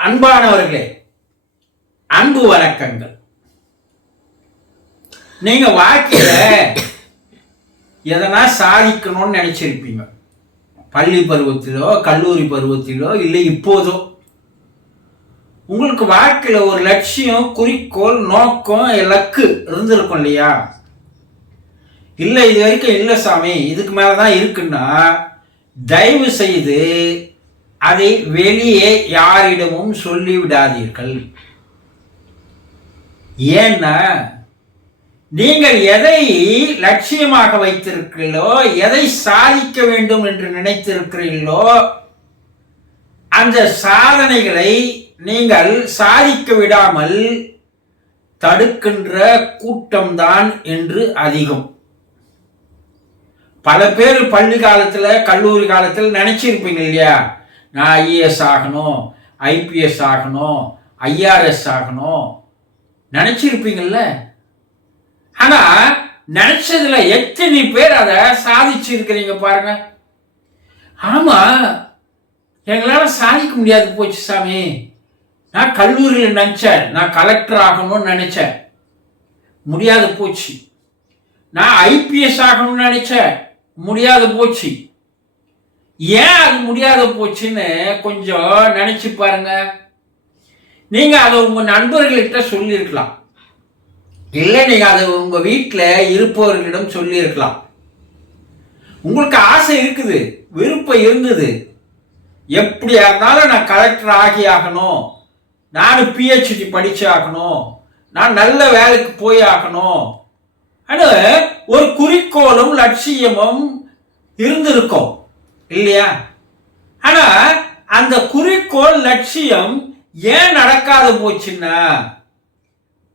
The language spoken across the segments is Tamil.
அன்பானவர்களே அன்பு வணக்கங்கள் நீங்க வாழ்க்கையில எதனா சாதிக்கணும்னு நினைச்சிருப்பீங்க. பள்ளி பருவத்திலோ கல்லூரி பருவத்திலோ இல்லை இப்போதோ. உங்களுக்கு வாழ்க்கையில் ஒரு லட்சியம் குறிக்கோள் நோக்கம் இலக்கு இருந்திருக்கும் இல்லையா? இல்லை இது வரைக்கும் இல்லை சாமி இதுக்கு மேலே தான் இருக்குன்னா தயவு செய்து அதை வெளியே யாரிடமும் சொல்லிவிடாதீர்கள். ஏன்னா நீங்கள் எதை லட்சியமாக வைத்திருக்கிறீர்களோ எதை சாதிக்க வேண்டும் என்று நினைத்திருக்கிறீர்களோ அந்த சாதனைகளை நீங்கள் சாதிக்க விடாமல் தடுக்கின்ற கூட்டம்தான் என்று அதிகம். பல பேர் பள்ளி காலத்தில் கல்லூரி காலத்தில் நினைச்சிருப்பீங்க இல்லையா? நான் ஐஏஎஸ் ஆகணும் ஐபிஎஸ் ஆகணும் ஐஆர்எஸ் ஆகணும். நினச்சிருப்பீங்கள்ல ஆனால் நினச்சதில் எத்தனை பேர் அதை சாதிச்சிருக்கிறீங்க பாருங்க. ஆமாம் எங்களால் சாதிக்க முடியாது போச்சு சாமி. நான் கல்லூரியில் நினச்சேன் நான் கலெக்டர் ஆகணும்னு நினச்சேன். முடியாது போச்சு. நான் ஐபிஎஸ் ஆகணும்னு நினச்சேன் முடியாது போச்சு. ஏன் அது முடியாத போச்சுன்னு கொஞ்சம் நினைச்சு பாருங்க. நீங்க அதை உங்க நண்பர்கள்கிட்ட சொல்லியிருக்கலாம். இல்லை நீங்க அதை உங்க வீட்டில் இருப்பவர்களிடம் சொல்லியிருக்கலாம். உங்களுக்கு ஆசை இருக்குது விருப்பம் இருந்தது. எப்படியா இருந்தாலும் நான் கலெக்டர் ஆகி ஆகணும். நான் பிஹெச்டி படிச்சு ஆகணும். நான் நல்ல வேலைக்கு போய் ஆகணும். ஆனால் ஒரு குறிக்கோளும் லட்சியமும் இருந்திருக்கும். இல்லையா? ஆனா அந்த குறிக்கோள் லட்சியம் ஏன் நடக்காத போச்சுன்னா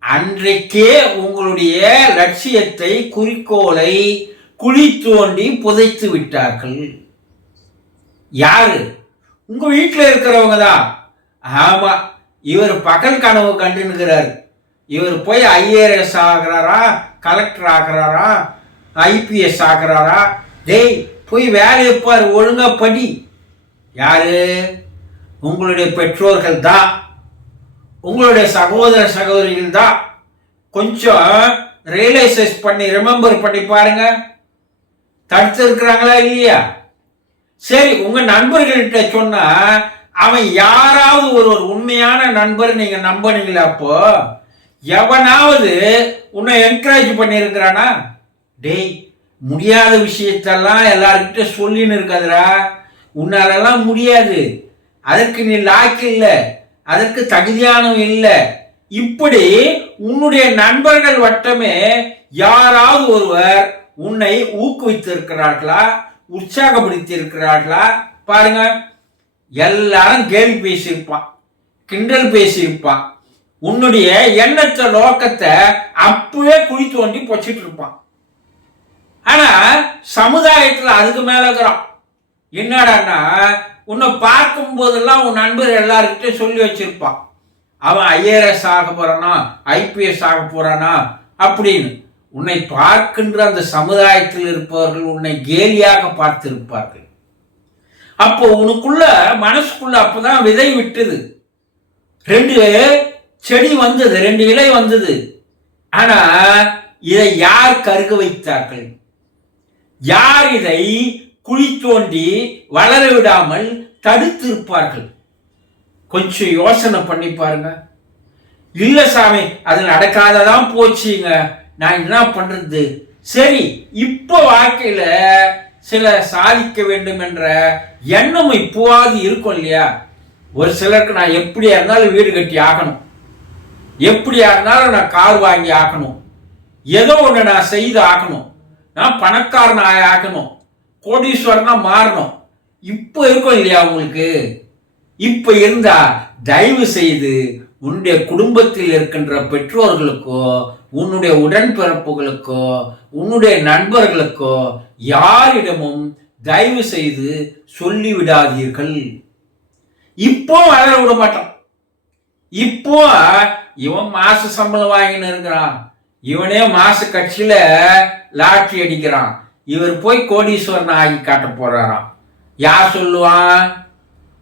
அன்றைக்கே உங்களுடைய லட்சியத்தை குறிக்கோளை குழி தோண்டி புதைத்து விட்டார்கள். யாரு? உங்க வீட்டில் இருக்கிறவங்க தான். ஆமா இவர் பகல் கனவு கண்டுனுக்கிறார் இவர் போய் ஐஏஎஸ் ஆகிறாரா கலெக்டர் ஆகிறாரா ஐபிஎஸ் ஆகிறாரா? டேய் போய் வேலையை பார் ஒழுங்கா படி. யாரு? உங்களுடைய பெற்றோர்கள் தான் உங்களுடைய சகோதர சகோதரிகள் தான் கொஞ்சம் ரியலைசைஸ் பண்ணி ரிமெம்பர் பண்ணி பாருங்க. தடுத்து இருக்கிறாங்களா இல்லையா? சரி உங்க நண்பர்கள்கிட்ட சொன்னா அவன் யாராவது ஒரு ஒரு உண்மையான நண்பர் நீங்க நம்பினீங்களா அப்போ? எவனாவது உன்னை என்கரேஜ் பண்ணியிருக்கிறானா? டேய் முடியாத விஷயத்தெல்லாம் எல்லார்கிட்ட சொல்லின்னு இருக்காதுடா. உன்னாலெல்லாம் முடியாது. அதற்கு நீ லாக்கு இல்லை. அதற்கு தகுதியானவன் இல்லை. இப்படி உன்னுடைய நண்பர்கள் வட்டமே யாராவது ஒருவர் உன்னை ஊக்குவித்திருக்கிறார்களா? உற்சாகப்படுத்தி இருக்கிறார்களா பாருங்க. எல்லாரும் கேள்வி பேசியிருப்பான். கிண்டல் பேசியிருப்பான். உன்னுடைய எண்ணற்ற நோக்கத்தை அப்பவே குழி தோண்டி பொச்சிட்டு இருப்பான். ஆனா சமுதாயத்துல அதுக்கு மேல இருக்கிறான் என்னடான்னா உன்னை பார்க்கும் போதெல்லாம் உன் நண்பர் எல்லாருக்கிட்டையும் சொல்லி வச்சிருப்பான். அவன் ஐஏஎஸ் ஆக போறானா ஐபிஎஸ் ஆக போறானா அப்படின்னு. உன்னை பார்க்கின்ற அந்த சமுதாயத்தில் இருப்பவர்கள் உன்னை கேலியாக பார்த்திருப்பார்கள். அப்போ உனக்குள்ள மனசுக்குள்ள அப்பதான் விதை விட்டுது. ரெண்டு செடி வந்தது ரெண்டு இலை வந்தது. ஆனா இதை யார் கருக வைத்தார்கள்? யார் இதை குழி தோண்டி வளர விடாமல் தடுத்து இருப்பார்கள் கொஞ்சம் யோசனை பண்ணி பாருங்க. இல்ல சாமி அது நடக்காததான் போச்சுங்க. நான் என்ன பண்றது? சரி இப்போ வாழ்க்கையில சில சாதிக்க வேண்டும் என்ற எண்ணம் இப்போவாது இருக்கும் இல்லையா? ஒரு சிலருக்கு நான் எப்படியா இருந்தாலும் வீடு கட்டி ஆகணும். எப்படியா இருந்தாலும் நான் கார் வாங்கி ஆக்கணும் ஏதோ ஒன்று நான் செய்து ஆக்கணும் நான் பணக்காரன் ஆகணும் கோடீஸ்வரனா மாறணும். இப்போ இருக்கும் இல்லையா உங்களுக்கு? இப்போ இருந்தா தயவு செய்து உன்னுடைய குடும்பத்தில் இருக்கின்ற பெற்றோர்களுக்கோ உன்னுடைய உடன்பிறப்புகளுக்கோ உன்னுடைய நண்பர்களுக்கோ யாரிடமும் தயவு செய்து சொல்லிவிடாதீர்கள். இப்போ வளர விட மாட்டான். இப்போ இவன் மாச சம்பளம் வாங்கின்னு இருக்கிறான். இவனே மாச கட்சியில லாட்ரி அடிக்கிறான். இவர் போய் கோடீஸ்வரன் ஆகி காட்ட போறாராம். யார் சொல்லுவான்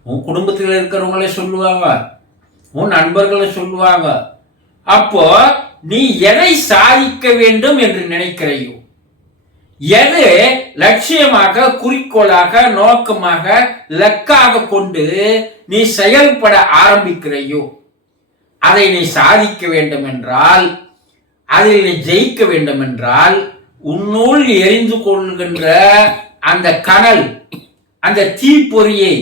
உன் குடும்பத்தில் இருக்கிறவங்களே சொல்லுவாங்க. உன் நண்பர்களை சொல்லுவாங்க. அப்போ நீ எதை சாதிக்க வேண்டும் என்று நினைக்கிறையோ? எது லட்சியமாக குறிக்கோளாக நோக்கமாக லக்காக கொண்டு நீ செயல்பட ஆரம்பிக்கிறையோ? அதை நீ சாதிக்க வேண்டும் என்றால் அதில் நீ ஜெயிக்க வேண்டும் என்றால் உன்னுள் எரிந்து கொள்கின்ற அந்த கனல் அந்த தீப்பொறியை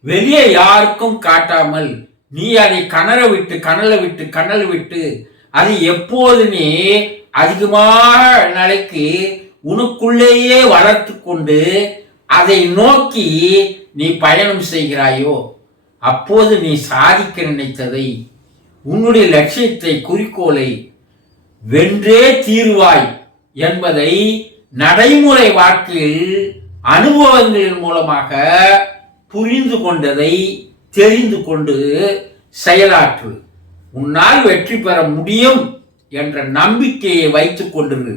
வெளியே யாருக்கும் காட்டாமல் நீ அதை கணரை விட்டு கனலை விட்டு கனல் விட்டு அது எப்போது நீ அதிகமாக நிலைக்கு உனக்குள்ளேயே வளர்த்து கொண்டு அதை நோக்கி நீ பயணம் செய்கிறாயோ? அப்போது நீ சாதிக்க நினைத்ததை உன்னுடைய லட்சியத்தை குறிக்கோளை வென்றே தீர்வாய். என்பதை நடைமுறை வாழ்க்கையில் அனுபவங்களின் மூலமாக புரிந்து கொண்டதை தெரிந்து கொண்டு செயலாற்று. உன்னால் வெற்றி பெற முடியும் என்ற நம்பிக்கையை வைத்துக் கொண்டிரு.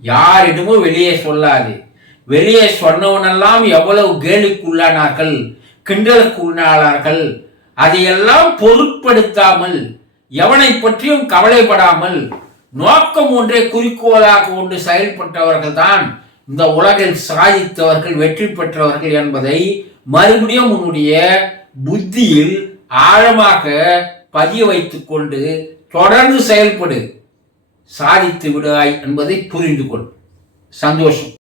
யாரிடமும் வெளியே சொல்லாது. வெளியே சொன்னவனெல்லாம் எவ்வளவு கேலிக்குள்ளானார்கள் கிண்டலுக்கு உள்ளானார்கள் அதையெல்லாம் பொருட்படுத்தாமல் எவனை பற்றியும் கவலைப்படாமல் நோக்கம் ஒன்றே குறிக்கோளாக கொண்டு செயல்பட்டவர்கள் தான் இந்த உலகில் சாதித்தவர்கள் வெற்றி பெற்றவர்கள் என்பதை மறுபடியும் உன்னுடைய புத்தியில் ஆழமாக பதிய வைத்து கொண்டு தொடர்ந்து செயல்படு. சாதித்து விடுவாய் என்பதை புரிந்து கொள். சந்தோஷம்.